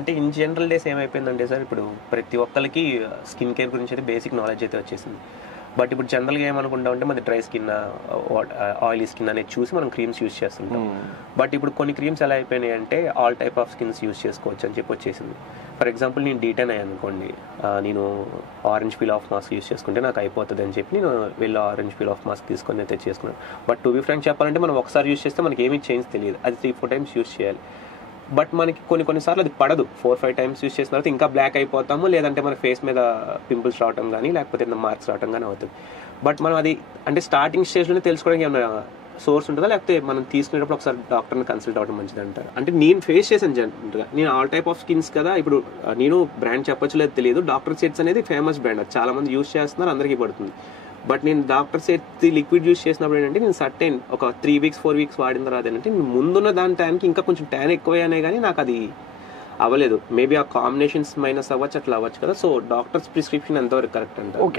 అంటే in general days ఏమైపోయిందంటే sir, ఇప్పుడు ప్రతి ఒక్కరికి స్కిన్ కేర్ గురించి అయితే బేసిక్ నాలెడ్జ్ అయితే వచ్చేసింది. బట్ ఇప్పుడు జనరల్‌గా ఏమనుకుంటాం అంటే మనది డ్రై స్కిన్, ఆయిలీ స్కిన్ అనేది చూసి మనం క్రీమ్స్ యూజ్ చేస్తుంటాం. బట్ ఇప్పుడు కొన్ని క్రీమ్స్ ఎలా అయిపోయినాయి అంటే all type of skins use చేసుకోవచ్చు అని చెప్పి వచ్చేసింది. ఫర్ ఎగ్జాంపుల్ నేను డీటెయిన్ అయ్యాను అనుకోండి, నేను orange peel off mask use చేసుకుంటే నాకు అయిపోతుంది అని చెప్పి నేను వెళ్ళి ఆరెంజ్ పీల్ ఆఫ్ మాస్క్ తీసుకొని అయితే చేసుకున్నాను. బట్ టు బి ఫ్రాంక్ చెప్పాలంటే మనం ఒకసారి యూజ్ చేస్తే మనకి ఏమీ చేంజ్ తెలియదు, అది 3-4 టైమ్స్ యూజ్ చేయాలి. బట్ మనకి కొన్నిసార్లు అది పడదు. 4-5 టైమ్స్ యూజ్ చేసిన తర్వాత ఇంకా బ్లాక్ అయిపోతాము, లేదంటే మన ఫేస్ మీద పింపుల్స్ రావటం కానీ లేకపోతే మార్క్స్ రావటం కానీ అవుతుంది. బట్ మనం అది అంటే స్టార్టింగ్ స్టేజ్లోనే తెలుసుకోవడానికి ఏమైనా సోర్స్ ఉంటుందా, లేకపోతే మనం తీసుకునేటప్పుడు ఒకసారి డాక్టర్ని కన్సల్ట్ అవ్వడం మంచిది అంటారు? అంటే నేను ఫేస్ చేశాను జనరల్గా, నేను ఆల్ టైప్ ఆఫ్ స్కిన్స్ కదా. ఇప్పుడు నేను బ్రాండ్ చెప్పచ్చు లేదు తెలియదు, డాక్టర్ సెట్స్ అనేది ఫేమస్ బ్రాండ్, అది చాలా మంది యూజ్ చేస్తున్నారు, అందరికీ పడుతుంది. బట్ నేను డాక్టర్ సెట్ లిక్విడ్ యూజ్ చేసినప్పుడు ఏంటంటే నేను సర్టెన్ ఒక 3 వీక్స్ 4 వీక్స్ వాడిన తర్వాత ఏంటంటే నేను ముందున్న దాని టైంకి ఇంకా కొంచెం ట్యాన్ ఎక్కువనే కానీ నాకు అది అవ్వలేదు. మేబీ ఆ కాంబినేషన్స్ మైనస్ అవ్వచ్చు, అట్లా అవ్వచ్చు కదా. సో డాక్టర్స్ ప్రిస్క్రిప్షన్ ఎంతవరకు కరెక్ట్ అంటారు?